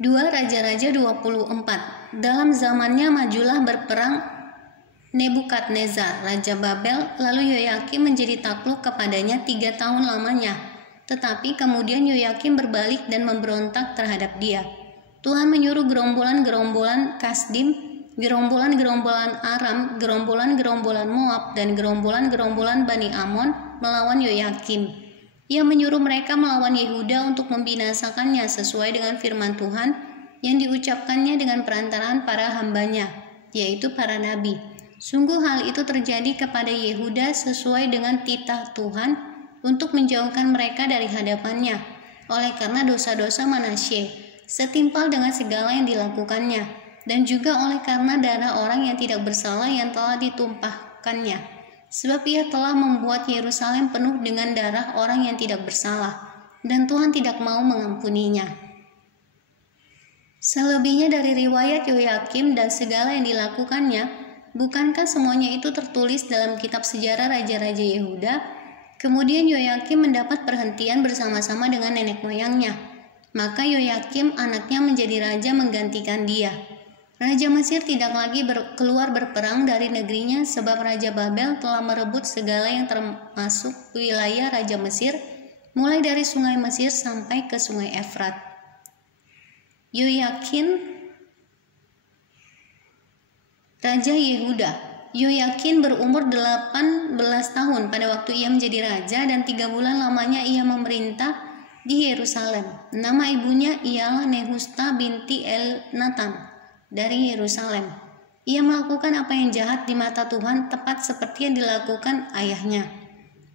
2 Raja-Raja 24. Dalam zamannya majulah berperang Nebukadnezar, Raja Babel, lalu Yoyakim menjadi takluk kepadanya 3 tahun lamanya. Tetapi kemudian Yoyakim berbalik dan memberontak terhadap dia. Tuhan menyuruh gerombolan-gerombolan Kasdim, gerombolan-gerombolan Aram, gerombolan-gerombolan Moab, dan gerombolan-gerombolan Bani Amon melawan Yoyakim. Ia menyuruh mereka melawan Yehuda untuk membinasakannya sesuai dengan firman Tuhan yang diucapkannya dengan perantaraan para hambanya, yaitu para nabi. Sungguh hal itu terjadi kepada Yehuda sesuai dengan titah Tuhan untuk menjauhkan mereka dari hadapannya, oleh karena dosa-dosa Manasye, setimpal dengan segala yang dilakukannya, dan juga oleh karena darah orang yang tidak bersalah yang telah ditumpahkannya. Sebab ia telah membuat Yerusalem penuh dengan darah orang yang tidak bersalah, dan Tuhan tidak mau mengampuninya. Selebihnya dari riwayat Yoyakim dan segala yang dilakukannya, bukankah semuanya itu tertulis dalam kitab sejarah Raja-Raja Yehuda? Kemudian Yoyakim mendapat perhentian bersama-sama dengan nenek moyangnya. Maka Yoyakim anaknya menjadi raja menggantikan dia. Raja Mesir tidak lagi keluar berperang dari negerinya sebab Raja Babel telah merebut segala yang termasuk wilayah Raja Mesir, mulai dari sungai Mesir sampai ke sungai Efrat. Yoyakin, Raja Yehuda. Yoyakin berumur 18 tahun pada waktu ia menjadi raja, dan 3 bulan lamanya ia memerintah di Yerusalem. Nama ibunya ialah Nehusta binti Elnatan dari Yerusalem. Ia melakukan apa yang jahat di mata Tuhan, tepat seperti yang dilakukan ayahnya.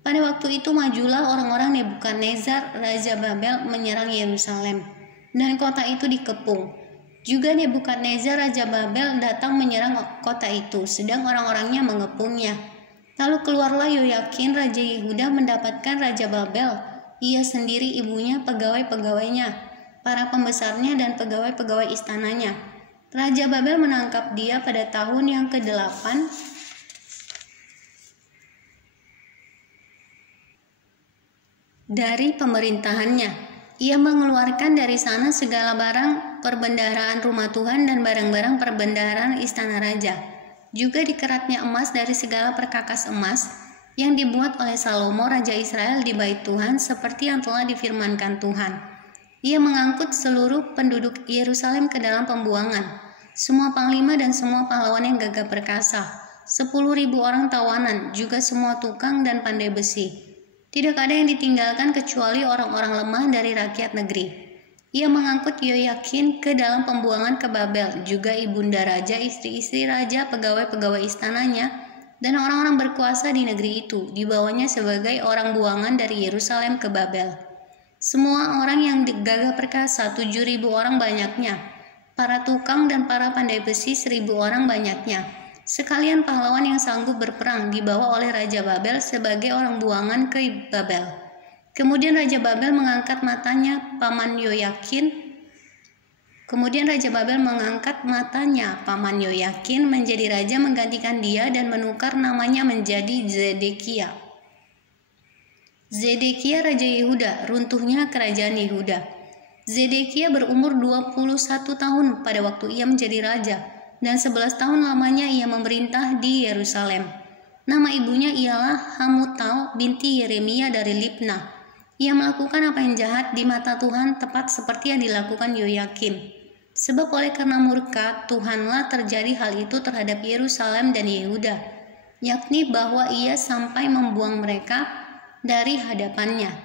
Pada waktu itu majulah orang-orang Nebukadnezar, Raja Babel, menyerang Yerusalem, dan kota itu dikepung. Juga Nebukadnezar, Raja Babel, datang menyerang kota itu, sedang orang-orangnya mengepungnya. Lalu keluarlah Yoyakin, Raja Yehuda, mendapatkan Raja Babel, ia sendiri, ibunya, pegawai-pegawainya, para pembesarnya, dan pegawai-pegawai istananya. Raja Babel menangkap dia pada tahun yang ke-8 dari pemerintahannya. Ia mengeluarkan dari sana segala barang perbendaharaan rumah Tuhan dan barang-barang perbendaharaan istana raja. Juga dikeratnya emas dari segala perkakas emas yang dibuat oleh Salomo Raja Israel di bait Tuhan seperti yang telah difirmankan Tuhan. Ia mengangkut seluruh penduduk Yerusalem ke dalam pembuangan, semua panglima dan semua pahlawan yang gagah perkasa, 10.000 orang tawanan, juga semua tukang dan pandai besi. Tidak ada yang ditinggalkan kecuali orang-orang lemah dari rakyat negeri. Ia mengangkut Yoyakin ke dalam pembuangan ke Babel, juga ibunda raja, istri-istri raja, pegawai-pegawai istananya, dan orang-orang berkuasa di negeri itu, dibawanya sebagai orang buangan dari Yerusalem ke Babel. Semua orang yang gagah perkasa, 7.000 orang banyaknya, para tukang dan para pandai besi 1.000 orang banyaknya, sekalian pahlawan yang sanggup berperang dibawa oleh Raja Babel sebagai orang buangan ke Babel. Kemudian Raja Babel mengangkat matanya paman Yoyakin menjadi raja menggantikan dia dan menukar namanya menjadi Zedekia. Zedekia Raja Yehuda, runtuhnya kerajaan Yehuda. Zedekia berumur 21 tahun pada waktu ia menjadi raja, dan 11 tahun lamanya ia memerintah di Yerusalem. Nama ibunya ialah Hamutal binti Yeremia dari Libnah. Ia melakukan apa yang jahat di mata Tuhan, tepat seperti yang dilakukan Yoyakim. Sebab oleh karena murka Tuhanlah terjadi hal itu terhadap Yerusalem dan Yehuda, yakni bahwa ia sampai membuang mereka dari hadapannya.